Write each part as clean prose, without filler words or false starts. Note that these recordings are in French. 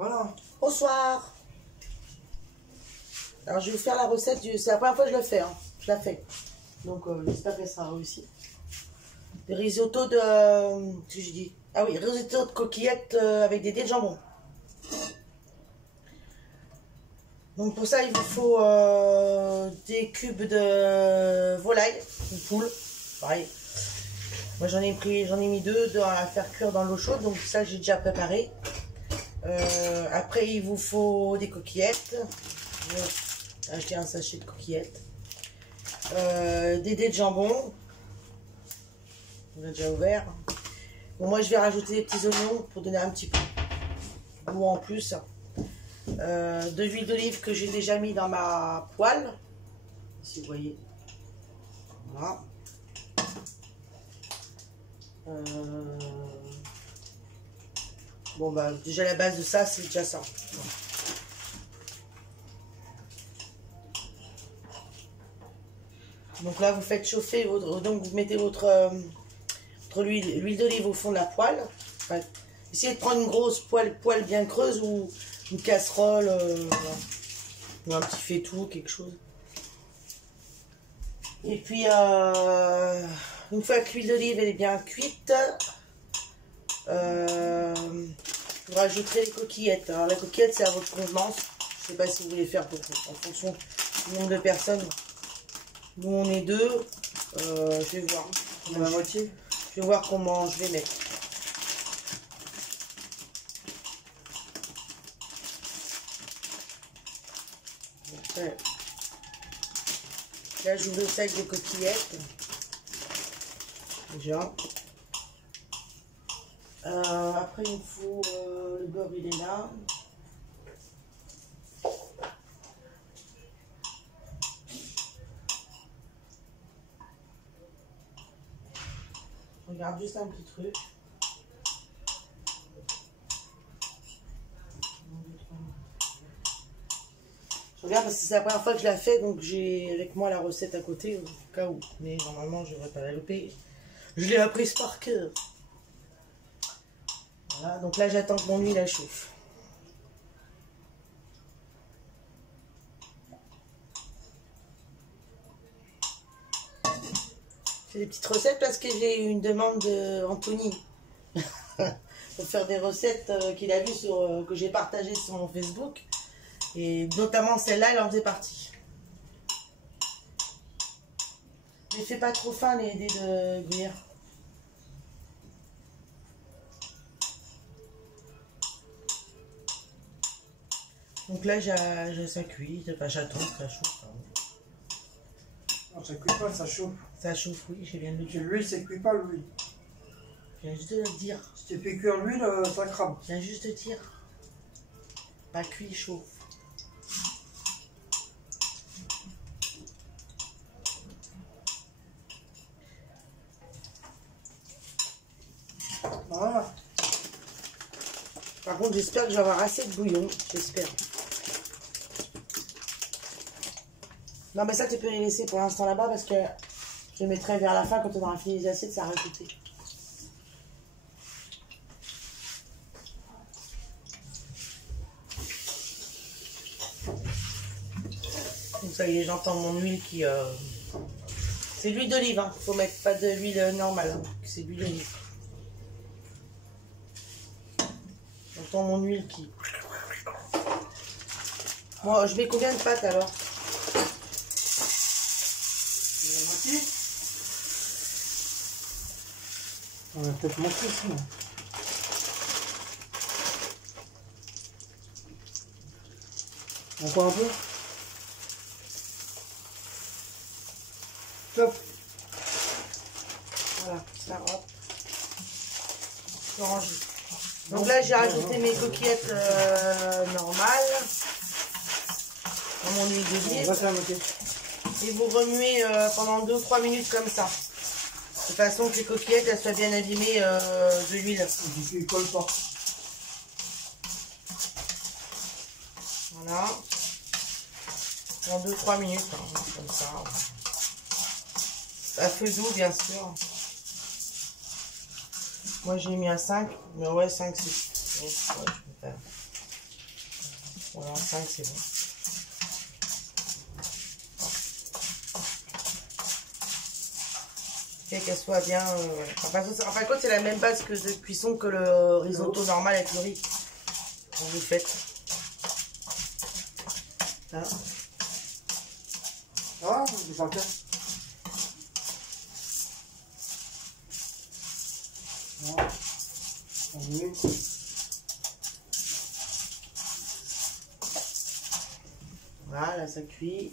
Voilà. Bonsoir. Alors, je vais vous faire la recette du... C'est la première fois que je le fais, hein. Je la fais. Donc, j'espère qu'elle sera réussie. Des risotto de... Qu'est-ce que j'ai dit? Ah oui, risotto de coquillettes avec des dés de jambon. Donc, pour ça, il vous faut des cubes de volaille, ou poule. Pareil. Moi, j'en ai mis deux à faire cuire dans l'eau chaude. Donc, ça, j'ai déjà préparé. Après, il vous faut des coquillettes. J'ai acheté un sachet de coquillettes. Des dés de jambon. On a déjà ouvert. Bon, moi, je vais rajouter des petits oignons pour donner un petit peu de goût en plus. De l'huile d'olive que j'ai déjà mis dans ma poêle. Si vous voyez. Voilà. Bon, bah, déjà la base de ça, c'est déjà ça. Donc là, vous faites chauffer votre... Donc, vous mettez votre l'huile d'olive au fond de la poêle. Enfin, essayez de prendre une grosse poêle bien creuse ou une casserole, voilà. Ou un petit faitout, quelque chose. Et puis, une fois que l'huile d'olive est bien cuite, vous rajouterez les coquillettes. Alors, la coquillette, c'est à votre convenance. Je ne sais pas si vous voulez faire en fonction du nombre de personnes. Nous, on est deux. Je vais voir. La moitié. Je vais voir comment je vais mettre. Après, là, j'ouvre le sac de coquillettes. Déjà. Après, il me faut le beurre, il est là. Je regarde juste un petit truc. Je regarde parce que c'est la première fois que je la fais, donc j'ai avec moi la recette à côté, au cas où. Mais normalement, je ne devrais pas la louper. Je l'ai apprise par cœur. Voilà, donc là, j'attends que mon huile la chauffe. Je fais des petites recettes parce que j'ai eu une demande d'Anthony pour faire des recettes qu'il a vues que j'ai partagées sur mon Facebook. Et notamment celle-là, elle en faisait partie. Mais fais pas trop fin les dés de gruyère. Donc là, ça cuit. Enfin, j'attends que ça chauffe. Non, ça cuit pas, ça chauffe. Ça chauffe, oui, je viens de le dire. L'huile, ça cuit pas l'huile. Je viens juste de le dire. Si tu fais cuire l'huile, ça crame. Je viens juste de dire. Pas cuit, chaud. Voilà. Par contre, j'espère que je vais avoir assez de bouillon. J'espère. Non, mais ça, tu peux les laisser pour l'instant là-bas parce que je les mettrai vers la fin quand on aura fini les assiettes, ça a rajouté. Donc ça y est, j'entends mon huile qui... C'est de l'huile d'olive, hein. Faut mettre pas de l'huile normale, hein. C'est de l'huile d'olive. J'entends mon huile qui... Moi, je mets combien de pâtes alors? La moitié. On va peut-être manquer ici. Encore un peu. Top. Voilà, ça hop. Orange. Donc là, j'ai rajouté mes coquillettes normales dans mon huile d'olive. Et vous remuez pendant 2-3 minutes comme ça. De façon que les coquillettes elles soient bien abîmées de l'huile. Et puis, il colle pas. Voilà. Pendant 2-3 minutes, hein, comme ça. À feu doux, bien sûr. Moi, j'ai mis un 5. Mais ouais, 5, c'est... Ouais, je peux faire. Voilà, 5 c'est bon. Et qu'elle soit bien... Enfin, en fin de compte, c'est la même base que de cuisson que le risotto normal avec le riz. Quand vous faites. Là. Ah, c'est ok. Oui. Voilà, ça cuit.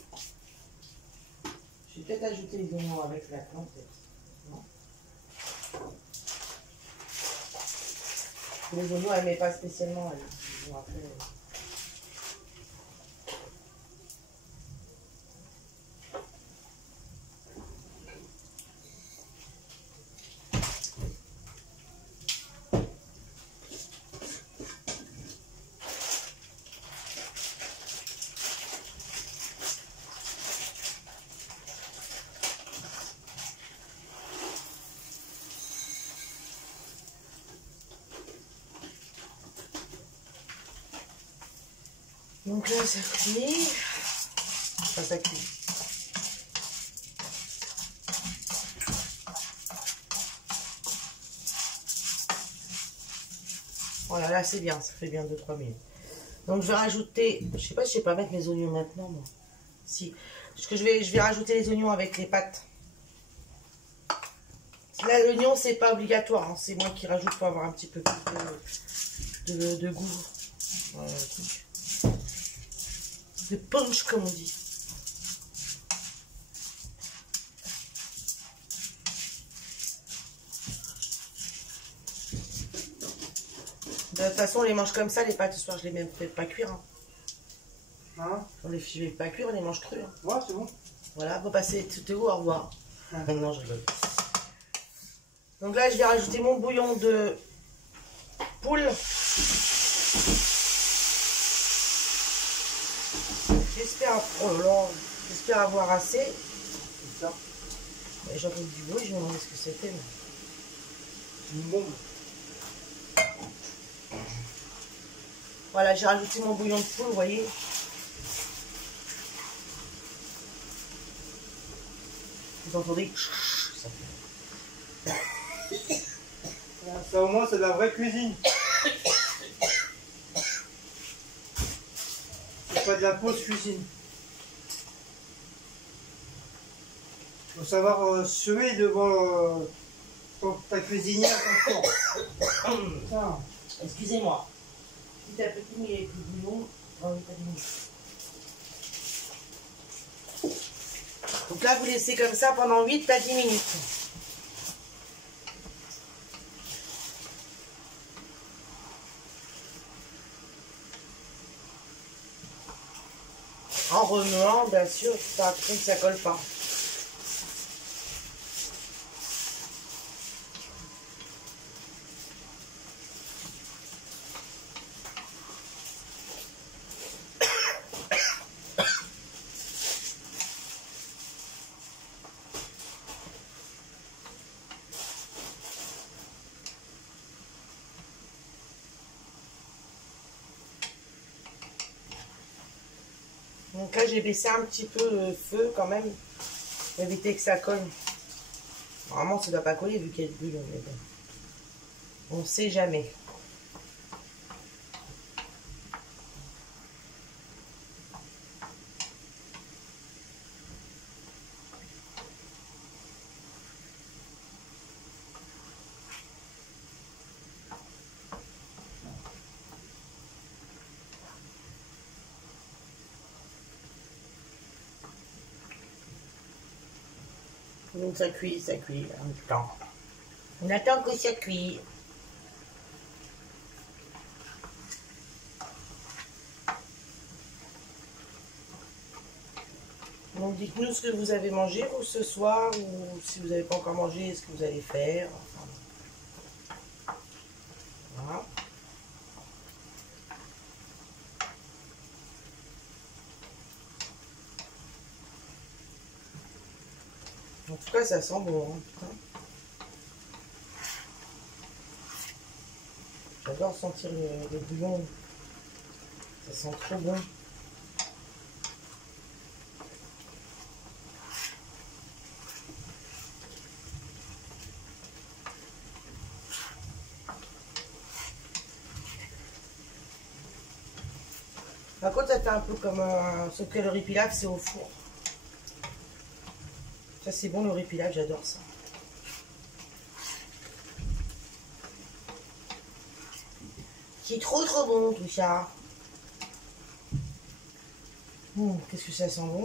Je vais peut-être ajouter les oignons avec la plante. Non. Les oignons, elle ne met pas spécialement. Elle. Bon, après, donc là, ça cuit. Enfin, ça cuit. Voilà, là, c'est bien. Ça fait bien 2-3 minutes. Donc, je vais rajouter... Je sais pas si je vais pas mettre mes oignons maintenant, moi. Si. Parce que je vais rajouter les oignons avec les pâtes. Là, l'oignon, c'est pas obligatoire. Hein. C'est moi qui rajoute pour avoir un petit peu plus de goût. Voilà, le truc. De punch, comme on dit. De toute façon, on les mange comme ça, les pâtes. Ce soir, je les même fait pas cuire. Hein. Hein? On les fait pas cuire, on les mange crus. Hein. Ouais, c'est bon. Voilà, faut passer tout est où, au revoir. Non, je rigole. Donc là, je vais rajouter mon bouillon de poule. J'espère avoir assez. C'est ça. J'ai entendu du bruit, je me demandais ce que c'était. Mais... Une bombe. Voilà, j'ai rajouté mon bouillon de poule, vous voyez. Vous entendez? Ça au moins, c'est de la vraie cuisine. C'est pas de la fausse cuisine. Faut savoir suer devant ta cuisinière ton Excusez-moi. Petit à petit, il y a plus de bouillon. Donc là, vous laissez comme ça pendant 8 à 10 minutes. En remuant, bien sûr, pour que ça ne colle pas. Donc là, j'ai baissé un petit peu le feu quand même, pour éviter que ça colle. Normalement, ça ne doit pas coller vu qu'il y a du bouillon. Mais bon. On ne sait jamais. Donc ça cuit, on attend. On attend que ça cuit. Donc dites-nous ce que vous avez mangé vous ce soir, ou si vous n'avez pas encore mangé, ce que vous allez faire. Enfin, voilà. En tout cas, ça sent bon. Hein. J'adore sentir le bouillon. Ça sent trop bon. Par contre, ça fait un peu comme sauf que le riz pilaf, c'est au four. Ça, c'est bon le riz pilaf, j'adore ça. C'est trop bon tout ça. Qu'est-ce que ça sent bon.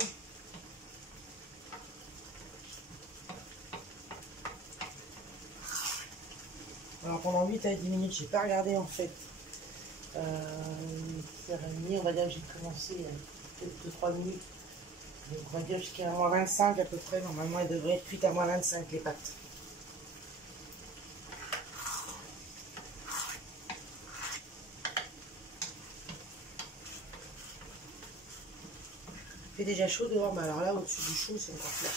Alors pendant 8 à 10 minutes, j'ai pas regardé en fait. 8h30, on va dire que j'ai commencé peut-être 2-3 minutes. Donc on va dire jusqu'à moins 25 à peu près. Normalement, elles devraient être cuites à moins 25 les pâtes. Il fait déjà chaud dehors, mais alors là, au-dessus du chaud, c'est encore pire.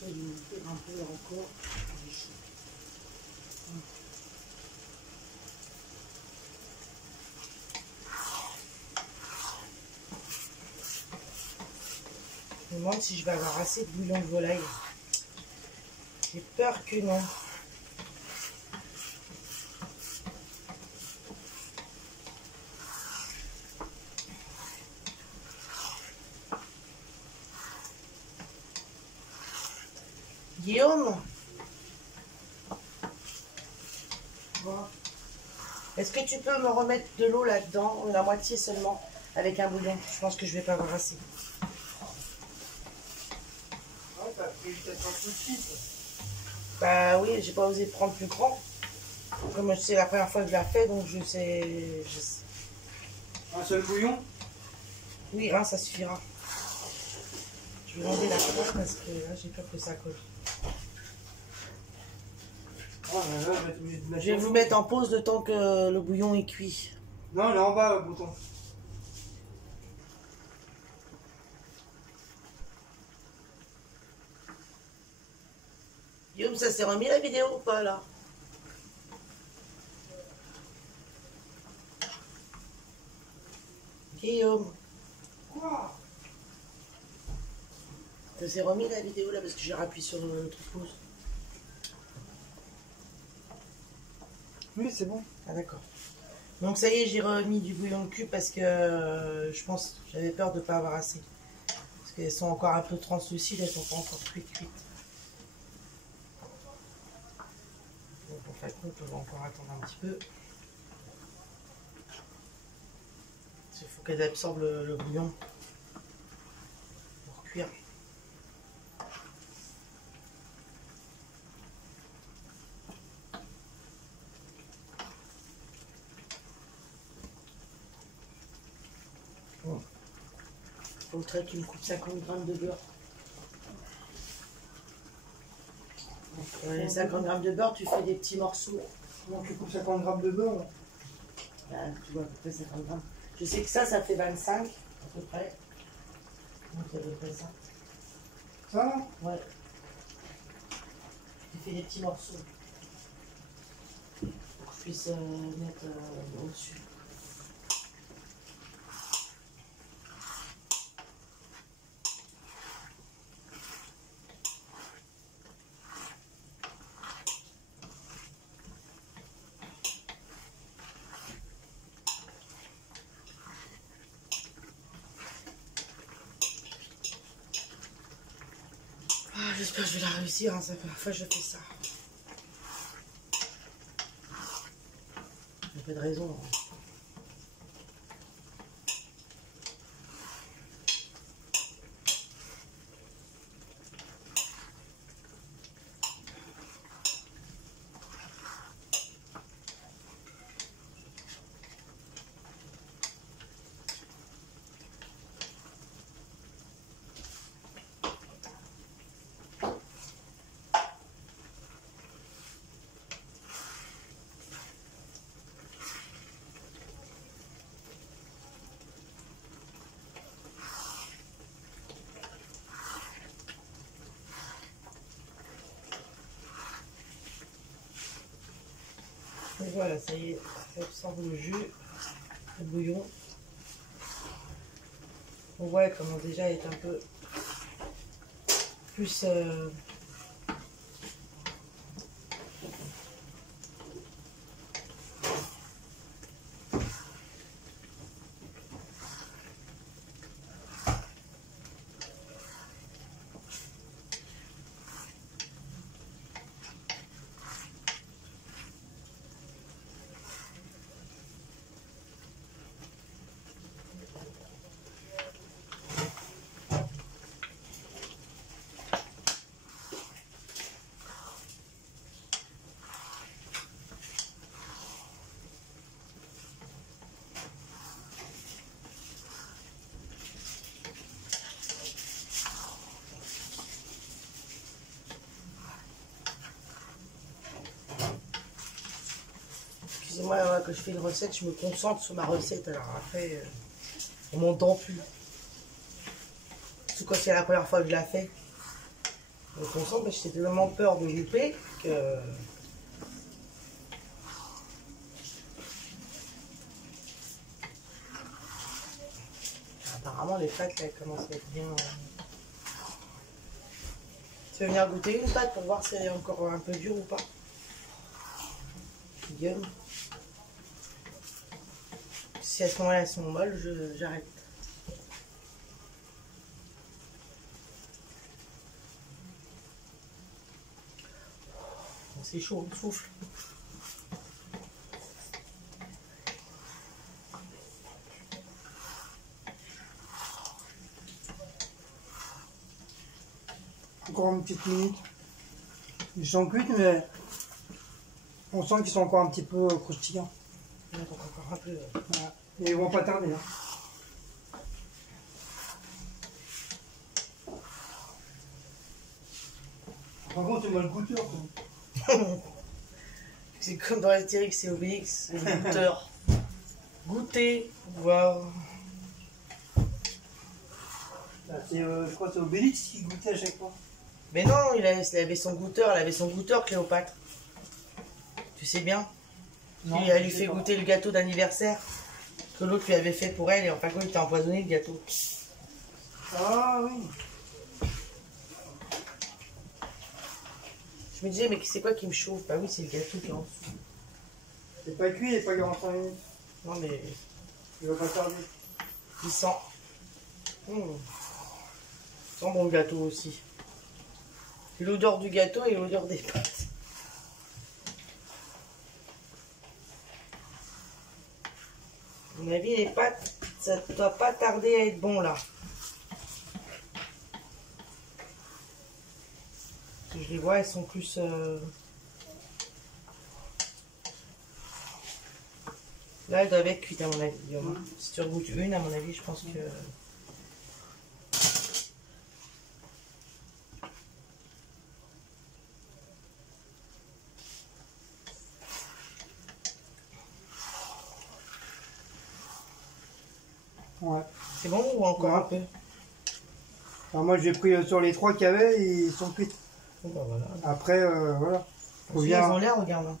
Je vais faire un peu encore du chaud. Je me demande si je vais avoir assez de bouillon de volaille. J'ai peur que non. Guillaume, est-ce que tu peux me remettre de l'eau là-dedans, la moitié seulement, avec un bouillon? Je pense que je vais pas avoir assez. Ouais, t'as pris peut-être un coup de suite. Bah oui, j'ai pas osé prendre plus grand. Comme c'est la première fois que je la fais, donc je sais. Un seul bouillon? Oui, hein, ça suffira. Je vais enlever la colle parce que là, j'ai peur que ça colle. Oh là là, je vais être obligé de mettre. Je vais vous mettre en pause le temps que le bouillon est cuit. Non, là en bas, le bouton. Guillaume, ça s'est remis la vidéo ou pas là? Guillaume, Quoi? ça s'est remis la vidéo là parce que j'ai rappuyé sur le truc pause. Oui, c'est bon. Ah d'accord. Donc ça y est, j'ai remis du bouillon de cube parce que je pense, j'avais peur de ne pas avoir assez. Parce qu'elles sont encore un peu translucides, elles sont pas encore cuites. Donc en fait, on va encore attendre un petit peu. Il faut qu'elles absorbent le bouillon pour cuire. Bon. Faudrait que tu me coupes 50 g de beurre. Donc, les 50 g de beurre, tu fais des petits morceaux. Donc tu coupes 50 grammes de beurre. Là, tu vois à peu près 50 g. Je sais que ça fait 25 à peu près. Donc à peu près ça. Ça? Ouais. Tu fais des petits morceaux. Pour que je puisse mettre au-dessus. Ah, j'espère que je vais la réussir, hein. Ça fait la première fois que je fais ça. Il n'y a pas de raison. Hein. Voilà, ça y est, ça absorbe le jus, le bouillon. On voit elle commence déjà à être un peu plus... Excusez-moi, quand je fais une recette, je me concentre sur ma recette. Alors après, on m'entend plus. Surtout quand c'est la première fois que je la fais. Je me concentre parce que j'ai tellement peur de louper que... Apparemment, les pâtes, là, elles commencent à être bien... Tu veux venir goûter une pâte pour voir si elle est encore un peu dure ou pas? Guillaume. Si à ce moment-là elles sont molles, j'arrête. C'est chaud, on souffle. Encore une petite minute. Ils sont cuits, mais on sent qu'ils sont encore un petit peu croustillants. Donc encore un peu. Voilà. Et ils vont pas tarder. Hein. Par contre, c'est moi le goûteur. C'est comme dans Astérix et Obélix, le goûteur. Goûter, voir. Je crois que c'est Obélix qui goûtait à chaque fois. Mais non, il avait son goûteur, Cléopâtre. Tu sais bien. Non, Elle lui je sais fait pas. goûter le gâteau d'anniversaire que l'autre lui avait fait pour elle et en fin de compte il était empoisonné le gâteau. Ah oui. Je me disais mais c'est quoi qui me chauffe? Bah oui c'est le gâteau qui est en dessous. C'est pas cuit et pas 45 minutes. Non mais Il va pas tarder. il sent. Il sent bon le gâteau aussi. L'odeur du gâteau et l'odeur des pâtes. À mon avis, les pâtes, ça ne doit pas tarder à être bon là. Je les vois, elles sont plus... Là, elles doivent être cuites à mon avis. Si tu regoutes une, à mon avis, je pense que... Ouais. C'est bon ou encore un peu? Alors moi j'ai pris sur les 3 qu'il y avait et ils sont cuits. Bon, bah voilà. Après, voilà. Faut Elles bien, ont l'air, regarde.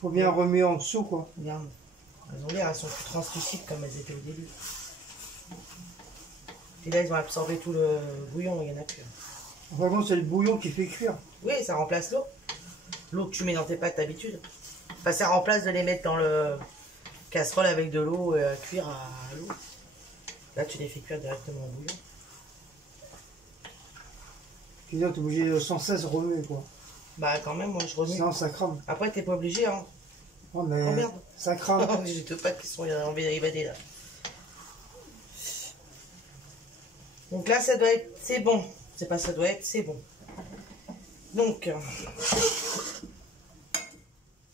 faut bien remuer en dessous, quoi. Regarde. Elles ont l'air, elles sont plus translucides comme elles étaient au début. Et là, ils ont absorbé tout le bouillon, il n'y en a plus. Par contre, c'est le bouillon qui fait cuire. Oui, ça remplace l'eau. L'eau que tu mets dans tes pâtes d'habitude. Enfin, ça remplace de les mettre dans le casserole avec de l'eau et cuire à l'eau. Là, tu les fais cuire directement au bouillon. Tu es obligé de sans cesse remuer, quoi. Bah, quand même, moi, je remue. Sinon, ça crame. Après, t'es pas obligé, hein. Oh, mais Oh, merde. ça crame. J'ai deux pâtes qui sont évadées, là. Donc là, ça doit être... C'est bon. C'est pas ça doit être, c'est bon. Donc,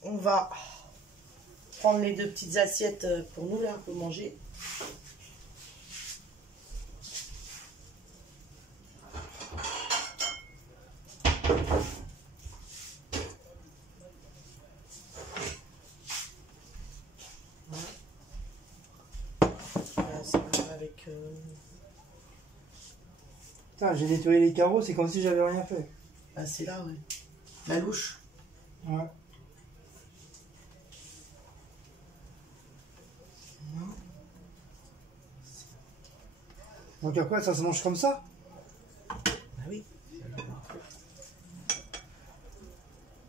on va prendre les deux petites assiettes pour nous, là, pour manger. Là, ça va avec... Putain, j'ai nettoyé les carreaux, c'est comme si j'avais rien fait. Ah, c'est là, ouais. La louche. Ouais. Donc après, ça se mange comme ça? Ah oui.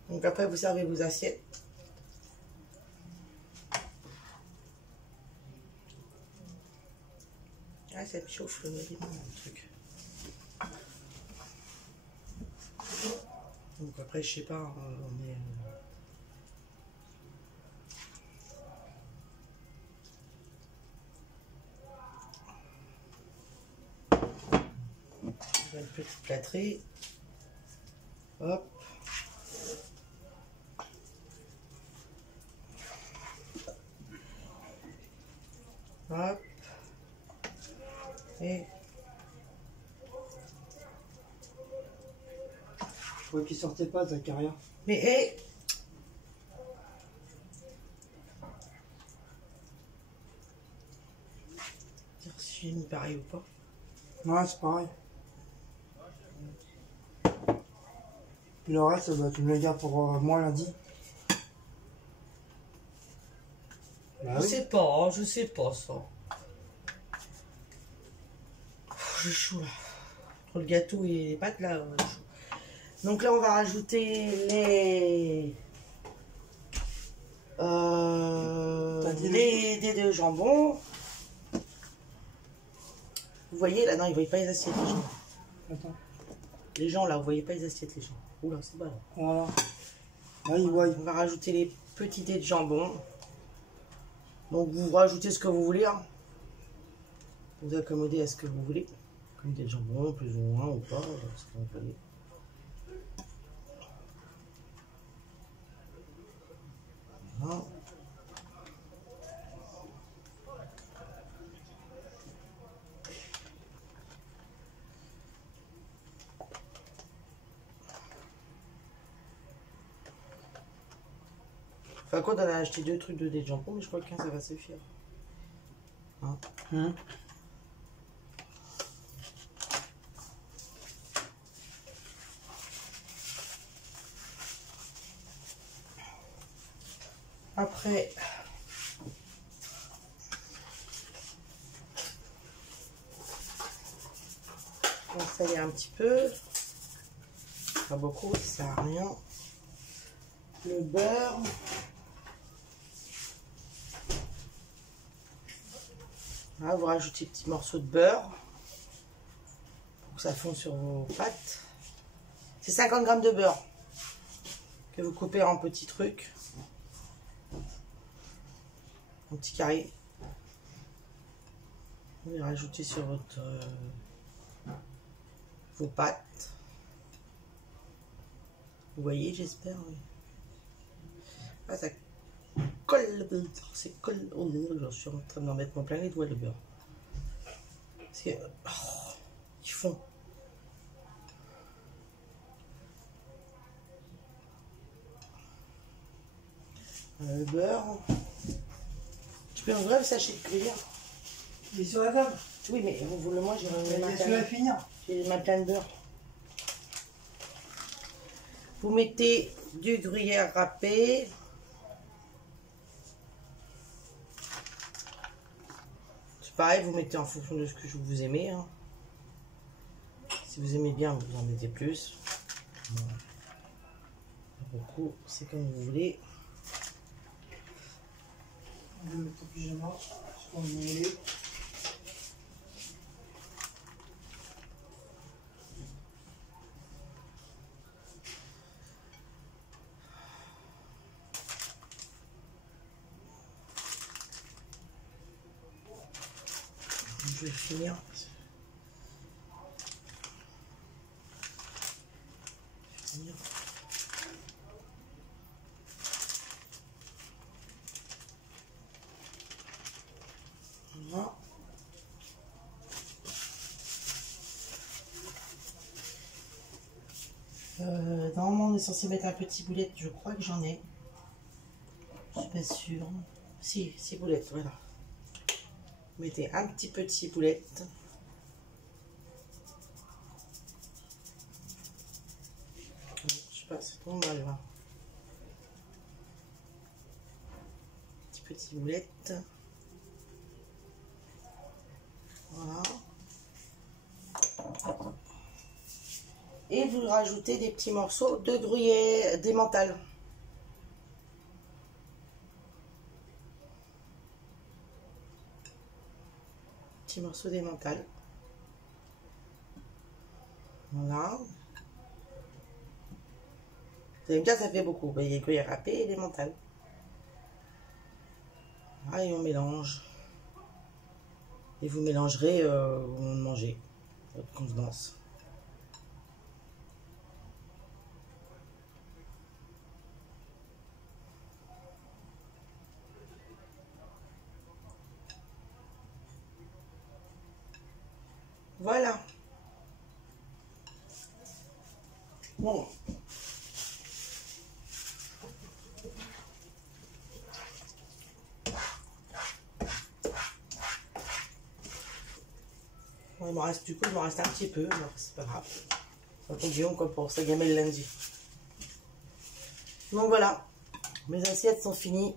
Donc après, vous servez vos assiettes. Ah, ça me chauffe le truc. Donc après, je sais pas, mais... je vais une petite plâtrée. Hop. Hop. Et... Je croyais qu'il sortait pas, Zacharia. mais hé, si j'ai mis pareil ou pas. Ouais, c'est pareil. Puis le reste, bah, tu me le gardes pour moi lundi. Bah, oui. Je sais pas ça. J'ai chaud là. Entre le gâteau et les pâtes là, j'ai chaud. Donc là, on va rajouter les dés de jambon. Vous voyez là, non, ils ne voyaient pas les assiettes, les gens. Attends. Les gens là, vous voyez pas les assiettes, les gens. Oula, c'est bas là. Voilà. Là, il voit. On va rajouter les petits dés de jambon. Donc vous rajoutez ce que vous voulez. Hein. Vous accommodez à ce que vous voulez. Comme des jambons, plus ou moins ou pas, ce que vous voulez. Voilà. Enfin quoi, on a acheté 2 trucs de dés de jambon, mais je crois qu'un ça va suffire. Hein. Après, on va saler un petit peu. Pas beaucoup, ça sert à rien. Le beurre. Là, vous rajoutez des petits morceaux de beurre pour que ça fonde sur vos pâtes. C'est 50 g de beurre que vous coupez en petits trucs, en petits carrés. Vous les rajoutez sur vos pâtes. Vous voyez, j'espère. Oui. Ah, ça colle le beurre. C'est colle. Oh, je suis en train d'en mettre mon plein les doigts le beurre. Parce que ils font. Le beurre. Tu peux ouvrir le sachet de gruyère? Il est sur la table. Oui, mais moi j'ai Laisse-le finir. j'ai ma plein de beurre. Vous mettez du gruyère râpé. C'est pareil, vous mettez en fonction de ce que vous aimez. Hein. Si vous aimez bien, vous en mettez plus. Bon. Beaucoup, c'est comme vous voulez. On va mettre au pyjama, parce qu'on est mêlé. Je vais finir. Voilà. Normalement, on est censé mettre un petit boulette. Je crois que j'en ai. Je suis pas sûre. Si, 6 boulettes, voilà. Vous mettez un petit boulette. Je sais pas, c'est trop mal là. Petit boulette. Voilà. Et vous rajoutez des petits morceaux de gruyère, d'emmental. Petits morceaux d'emmental. Voilà. Vous allez me dire, ça fait beaucoup. Vous voyez, gruyère râpée et l'emmental. Voilà, et on mélange. Et vous mélangerez au moment de manger, votre convenance. Voilà. Bon. Bon, il m'en reste du coup, il m'en reste un petit peu, alors c'est pas grave. Ça tombe bien comme pour sa gamelle lundi. Donc voilà, mes assiettes sont finies.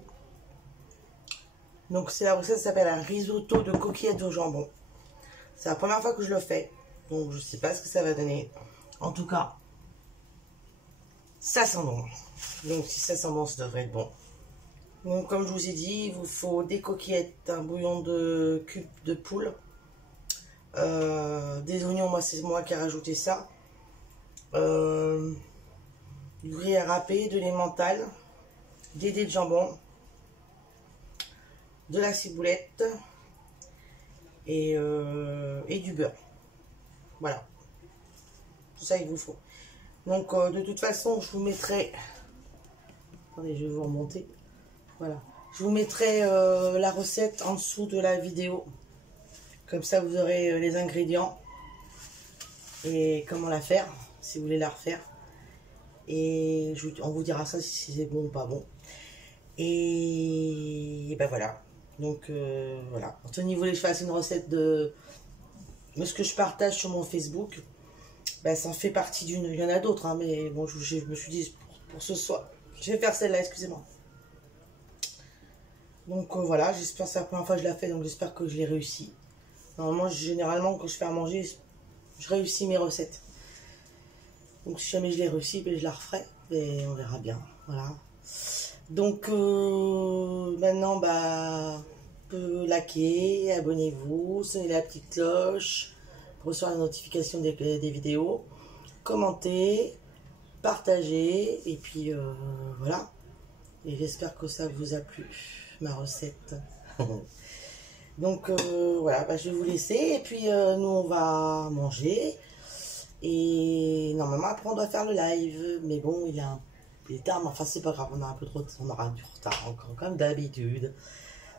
Donc c'est la recette, ça s'appelle un risotto de coquillettes au jambon. C'est la première fois que je le fais, donc je sais pas ce que ça va donner. En tout cas, ça sent bon. Donc si ça sent bon, ça devrait être bon. Donc comme je vous ai dit, il vous faut des coquillettes, un bouillon de cubes de poule, des oignons, moi c'est moi qui ai rajouté ça, du gruyère râpé, de l'emmental, des dés de jambon, de la ciboulette et du beurre. Voilà, tout ça il vous faut. Donc de toute façon je vous mettrai, attendez je vais vous remonter, voilà, je vous mettrai la recette en dessous de la vidéo, comme ça vous aurez les ingrédients et comment la faire si vous voulez la refaire, et on vous dira ça si c'est bon ou pas bon. Et ben voilà, donc voilà, Anthony voulait que je fasse une recette de ce que je partage sur mon Facebook. Ben, ça en fait partie d'une, il y en a d'autres, hein, mais bon, je me suis dit pour ce soir, je vais faire celle-là, excusez-moi. Donc voilà, j'espère que c'est la première fois que je la fais, donc j'espère que je l'ai réussi. Normalement, généralement, quand je fais à manger, je réussis mes recettes. Donc si jamais je l'ai réussi, ben, je la referai, et on verra bien, voilà. Donc maintenant, bah, likez, abonnez-vous, sonnez la petite cloche pour recevoir la notification des vidéos, commentez, partagez, et puis voilà. Et j'espère que ça vous a plu, ma recette. Donc voilà, bah, je vais vous laisser, et puis nous on va manger, et normalement après on doit faire le live, mais bon il est tard, mais enfin c'est pas grave, on a un peu trop, on aura du retard encore comme d'habitude,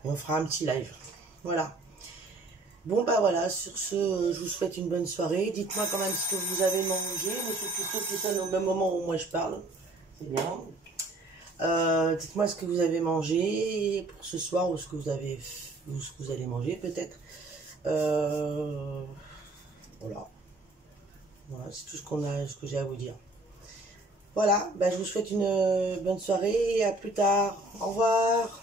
et on fera un petit live, voilà. Bon bah voilà, sur ce je vous souhaite une bonne soirée, dites-moi quand même ce que vous avez mangé, monsieur Custo qui sonne au même moment où moi je parle, c'est bien. Dites-moi ce que vous avez mangé pour ce soir, ou ce que vous avez, ou ce que vous allez manger peut-être. Voilà. Voilà, c'est tout ce que j'ai à vous dire. Voilà, bah, je vous souhaite une bonne soirée et à plus tard. Au revoir.